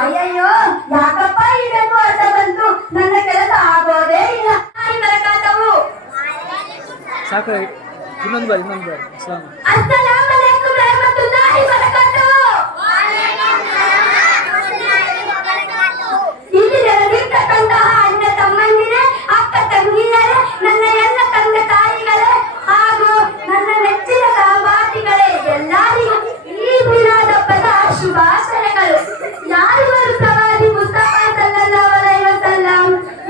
ಅಯ್ಯಯ್ಯೋ ಯಾಕಪ್ಪ ಇದನ್ನು ಅಡ್ಡ ಬಂತು, ನನ್ನ ಕೆಲಸ ಆಗೋದೇ ಇಲ್ಲ. ಬರಕಾತವು ಸಾಕು, ಇನ್ನೊಂದು ಬಾರಿ ಅಸ್ಸಲಾಮು ಅಲೈಕುಂ ರಹಮತುಲ್ಲಾಹಿ ಬರಕಾತಹು. ಇಲ್ಲಿ ನೆರೆದಿರ್ತಕ್ಕಂತಹ ಅಣ್ಣ ತಮ್ಮಂದಿರೇ, ಅಕ್ಕ ತಂಗಿಯರೇ, ನನ್ನ ಎಲ್ಲ ತಂದೆ ತಾಯಿಗಳೇ ಹಾಗೂ ನನ್ನ ನೆಚ್ಚಿನ ಸಹಪಾಠಿಗಳೇ, ಎಲ್ಲರಿಗೂ ಈ ಮಿಲಾದ್ ಹಬ್ಬದ ಶುಭಾಶಯಗಳು. ಯಾರಿವರು ಪ್ರವಾದಿ ಮುಸ್ತಫಾ ಸಲ್ಲಲ್ಲಾಹು ಅಲೈಹಿ ವಸಲ್ಲಂ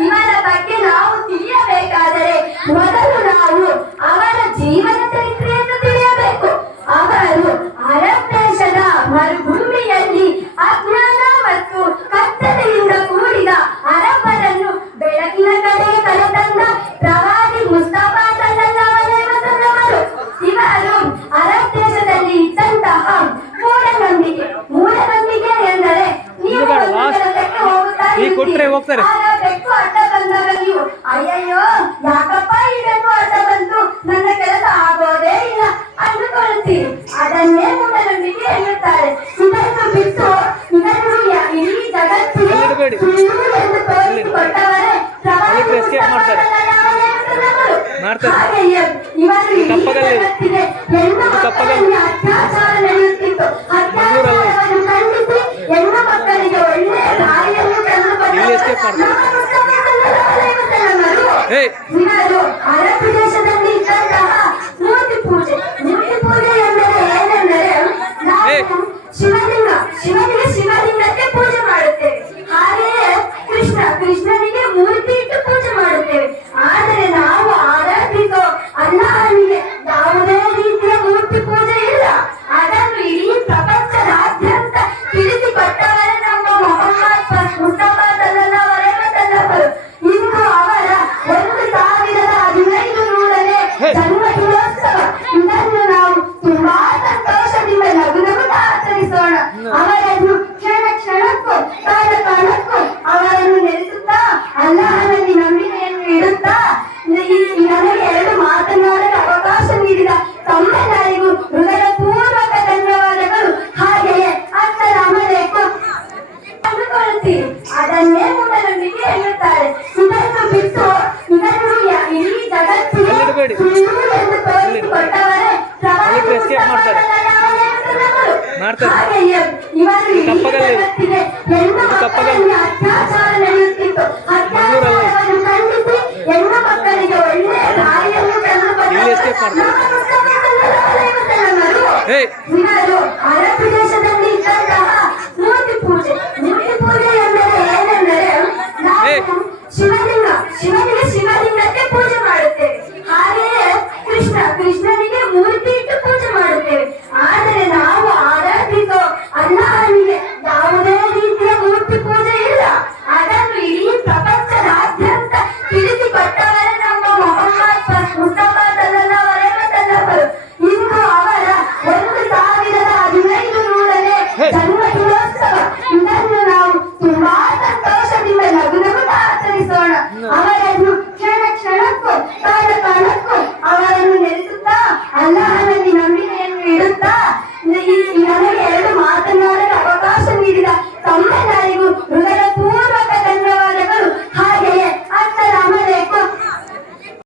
ಇವರ ಬಗ್ಗೆ ನಾವು ತಿಳಿಯಬೇಕಾದರೆ ಮೊದಲು ನಾವು ಅವರ ಜೀವನ ಚರಿತ್ರೆಯನ್ನು ತಿಳಿಯಬೇಕು. ಅವರು ಅರಬ್ ದೇಶದ ಮರುಭೂಮಿಯಲ್ಲಿ ಅಜ್ಞಾನ ಮತ್ತು ಕತ್ತಲೆಯಿಂದ ಕೂಡಿದ ಅರಬ್ಬರನ್ನು ಬೆಳಕಿನ ಕಡೆಗೆ ಕರೆತಂದ ಪ್ರವಾದಿ ಮುಸ್ತಫಾ ಸಲ್ಲಲ್ಲಾಹು ಅಲೈಹಿ ವಸಲ್ಲಂ ಅವರು. ಇವರು ಅರಬ್ ದೇಶದಲ್ಲಿ ಇದ್ದಂತಹ ಮೂಢನಂಬಿಕೆ ಎಂದರೆ ನೀವು ಹೋಗ್ತಾರೆ ಬೆಕ್ಕು ಅಡ್ಡ ಬಂದಾಗ ನೀವು ಅಯ್ಯಯ್ಯೋ ಯಾಕಪ್ಪ ಇದನ್ನು ಅಡ್ಡ ಬಂತು, ನನ್ನ ಕೆಲಸ ಆಗೋದೇ ಇಲ್ಲ ಅಂದುಕೊಳ್ತೀರಿ. ಅದನ್ನೇ ಮೂಢನಂಬಿಕೆ ಎನ್ನುತ್ತಾರೆ. ಇದನ್ನು ಬಿಟ್ಟು ಇದನ್ನು ಇಡೀ ಜಗತ್ತಿಗೆ ಸುಳ್ಳು ಎಂದು ತೋರಿಸಿಕೊಟ್ಟವರೇ ಹಾಗೆಯೇ ಇವರು ಇಡೀ ಜಗತ್ತಿಗೆ ಹೆಣ್ಣು ಮಕ್ಕಳಲ್ಲಿ ಅತ್ಯಾಚಾರ ನಡೆಯುತ್ತಿತ್ತು. ಅತ್ಯಾಚಾರವನ್ನು ಖಂಡಿಸಿ ಹೆಣ್ಣು ಮಕ್ಕಳಿಗೆ ಒಳ್ಳೆಯ ದಾರಿಯನ್ನು ಇವರು ಅರಬ್ ದೇಶದಲ್ಲಿ ಇದ್ದಂತಹ ಮೂರ್ತಿ ಪೂಜೆ ಎಂದರೆ ಏನೆಂದರೆ ನಾವು ಶಿವಲಿಂಗಕ್ಕೆ ಪೂಜೆ ಮಾಡುತ್ತೇವೆ. ಹಾಗೆಯೇ ಕೃಷ್ಣನಿಗೆ ಮೂರ್ತಿ ಇಟ್ಟು ಪೂಜೆ ಮಾಡುತ್ತೇವೆ. ಆದರೆ ನಾವು ಆರಾಧಿಸೋ ಅಲ್ಲಾಹನಿಗೆ ಯಾವುದೇ ರೀತಿಯ ಮೂರ್ತಿ ಪೂಜೆ ಇಲ್ಲ. ಅದನ್ನು ಇಡೀ ಪ್ರಪಂಚದಾದ್ಯಂತ ತಿಳಿಸಿಕೊಟ್ಟವರೇ ನಮ್ಮ ಮೊಹಮ್ಮದ್ ಮುಸ್ತಫಾ ಸಲ್ಲಲ್ಲಾಹು ಅಲೈಹಿ ವಸಲ್ಲಂ ಅವರು. ಇಂದು ಅವರ 1500ನೇ ಜನ್ಮ ದಿನೋತ್ಸವ. ಇದನ್ನು ನಾವು ತುಂಬಾ ಸಂತೋಷದಿಂದ ನಗುನಗುತ್ತಾ ಆಚರಿಸೋಣ. ಅವರನ್ನು ಕ್ಷಣಕ್ಕೂ ಕಾಲಕ್ಕೂ ಅವರನ್ನು ನೆನೆಸುತ್ತಾ ಅಲ್ಲಾಹನಲ್ಲಿ ನಂಬಿಕೆಯನ್ನು ಇಡುತ್ತಾ ನನಗೆ 2 ಮಾತನಾಡಲು ಅವಕಾಶ ನೀಡಿದ ತಮ್ಮೆಲ್ಲರಿಗೂ ಹೃದಯಪೂರ್ವಕ ಧನ್ಯವಾದಗಳು. ಹಾಗೆಯೇ ಅಸ್ಸಲಾಮು ಅಲೈಕುಂ ಅಂದುಕೊಳ್ತೀರಿ. ಅದನ್ನೇ ಮೂಢನಂಬಿಕೆ ಎನ್ನುತ್ತಾರೆ. ಇದನ್ನು ಬಿಟ್ಟು ಇದನ್ನು ಇಡೀ ಜಗತ್ತಿಗೆ ಸುಳ್ಳು ಎಂದು ತೋರಿಸಿಕೊಟ್ಟವರೇ ಪ್ರವಾದಿ ಮುಸ್ತಫಾ ಸಲ್ಲಲ್ಲಾಹು ಅಲೈಹಿ ವಸಲ್ಲಂ ಅವರು. ಹಾಗೆಯೇ ಇವರು ಇಡೀ ಜಗತ್ತಿಗೆ ಹೆಣ್ಣು ಮಕ್ಕಳಲ್ಲಿ